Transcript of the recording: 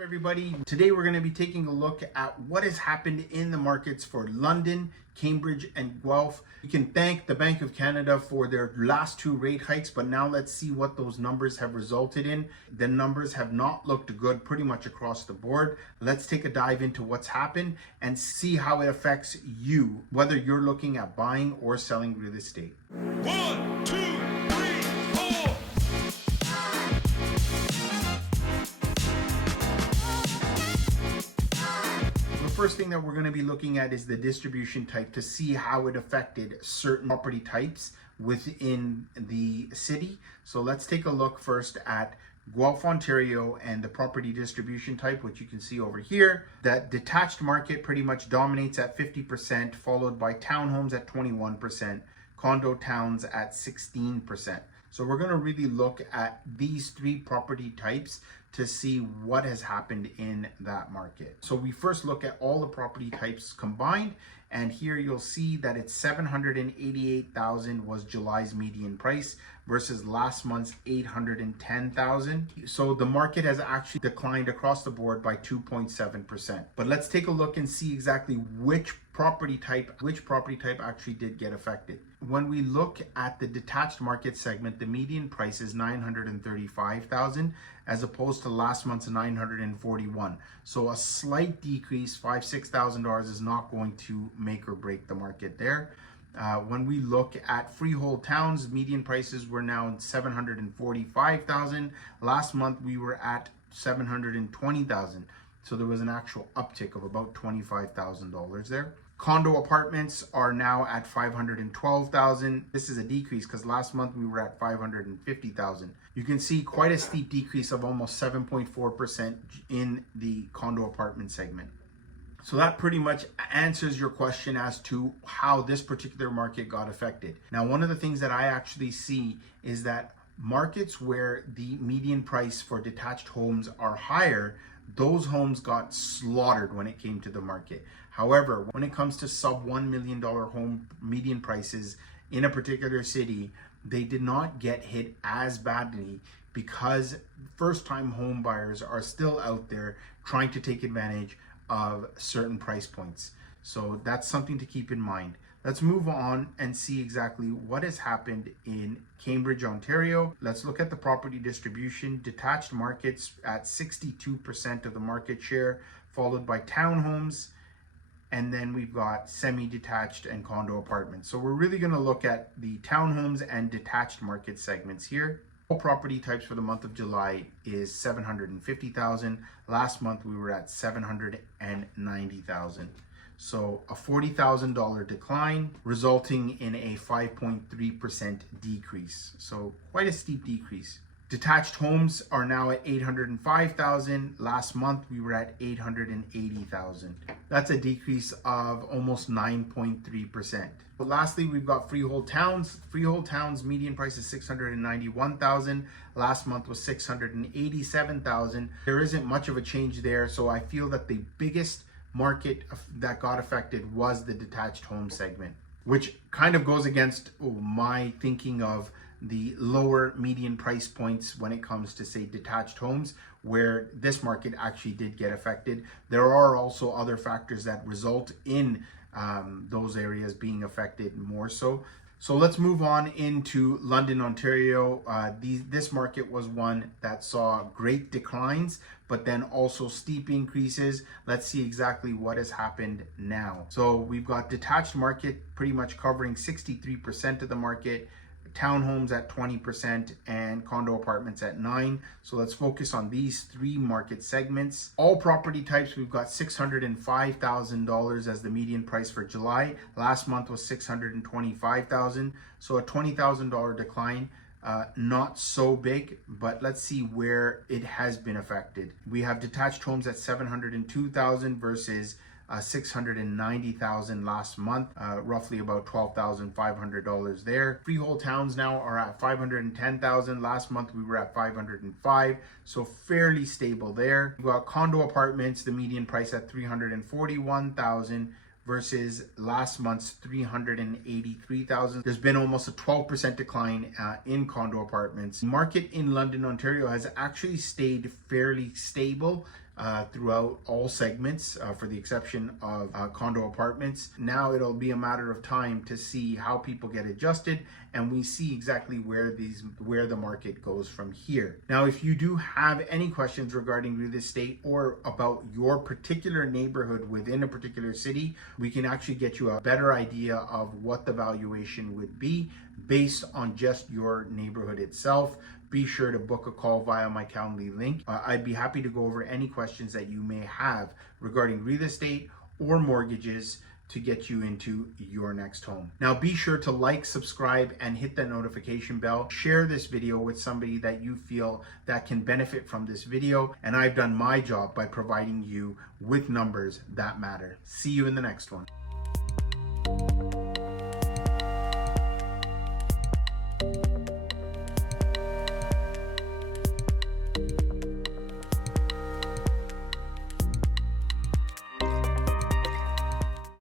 Everybody, today we're going to be taking a look at what has happened in the markets for London, Cambridge, and Guelph. We can thank the Bank of Canada for their last two rate hikes, but now let's see what those numbers have resulted in. The numbers have not looked good pretty much across the board. Let's take a dive into what's happened and see how it affects you, whether you're looking at buying or selling real estate. 1, 2, 3, 4. First thing that we're going to be looking at is the distribution type to see how it affected certain property types within the city. So let's take a look first at Guelph, Ontario, and the property distribution type, which you can see over here. That detached market pretty much dominates at 50%, followed by townhomes at 21%, condo towns at 16%. So we're going to really look at these three property types to see what has happened in that market. So we first look at all the property types combined, and here you'll see that it's $788,000 was July's median price versus last month's $810,000. So the market has actually declined across the board by 2.7%. But let's take a look and see exactly which property type actually did get affected. When we look at the detached market segment, the median price is $935,000 as opposed to last month's $941,000. So a slight decrease, $5,000-$6,000 is not going to make or break the market there. When we look at freehold towns, median prices were now $745,000. Last month we were at $720,000. So there was an actual uptick of about $25,000 there. Condo apartments are now at $512,000. This is a decrease because last month we were at $550,000. You can see quite a steep decrease of almost 7.4% in the condo apartment segment. So that pretty much answers your question as to how this particular market got affected. Now, one of the things that I actually see is that markets where the median price for detached homes are higher, those homes got slaughtered when it came to the market. However, when it comes to sub $1 million home median prices in a particular city, they did not get hit as badly because first-time home buyers are still out there trying to take advantage of certain price points. So that's something to keep in mind. Let's move on and see exactly what has happened in Cambridge, Ontario. Let's look at the property distribution. Detached markets at 62% of the market share, followed by townhomes, and then we've got semi-detached and condo apartments. So we're really going to look at the townhomes and detached market segments here. All property types for the month of July is $750,000. Last month we were at $790,000. So a $40,000 decline, resulting in a 5.3% decrease. So quite a steep decrease. Detached homes are now at $805,000. Last month we were at $880,000. That's a decrease of almost 9.3%. But lastly, we've got freehold towns. Freehold towns median price is $691,000. Last month was $687,000. There isn't much of a change there, so I feel that the biggest market that got affected was the detached home segment, which kind of goes against my thinking of the lower median price points when it comes to, say, detached homes, where this market actually did get affected. There are also other factors that result in those areas being affected more so. So let's move on into London, Ontario. This market was one that saw great declines, but then also steep increases. Let's see exactly what has happened now. So we've got detached market pretty much covering 63% of the market, townhomes at 20%, and condo apartments at 9%. So let's focus on these three market segments. All property types, we've got $605,000 as the median price for July. Last month was $625,000. So a $20,000 decline. Not so big, but let's see where it has been affected. We have detached homes at $702,000 versus $690,000 last month, roughly about $12,500 there. Freehold towns now are at $510,000. Last month we were at $505,000, so fairly stable there. We've got condo apartments, the median price at $341,000 versus last month's $383,000. There's been almost a 12% decline in condo apartments. Market in London, Ontario has actually stayed fairly stable. throughout all segments, for the exception of condo apartments. Now it'll be a matter of time to see how people get adjusted, and we see exactly where the market goes from here. Now, if you do have any questions regarding real estate or about your particular neighborhood within a particular city, we can actually get you a better idea of what the valuation would be based on just your neighborhood itself. Be sure to book a call via my Calendly link. I'd be happy to go over any questions that you may have regarding real estate or mortgages to get you into your next home. Now, be sure to like, subscribe, and hit that notification bell. Share this video with somebody that you feel that can benefit from this video. And I've done my job by providing you with numbers that matter. See you in the next one.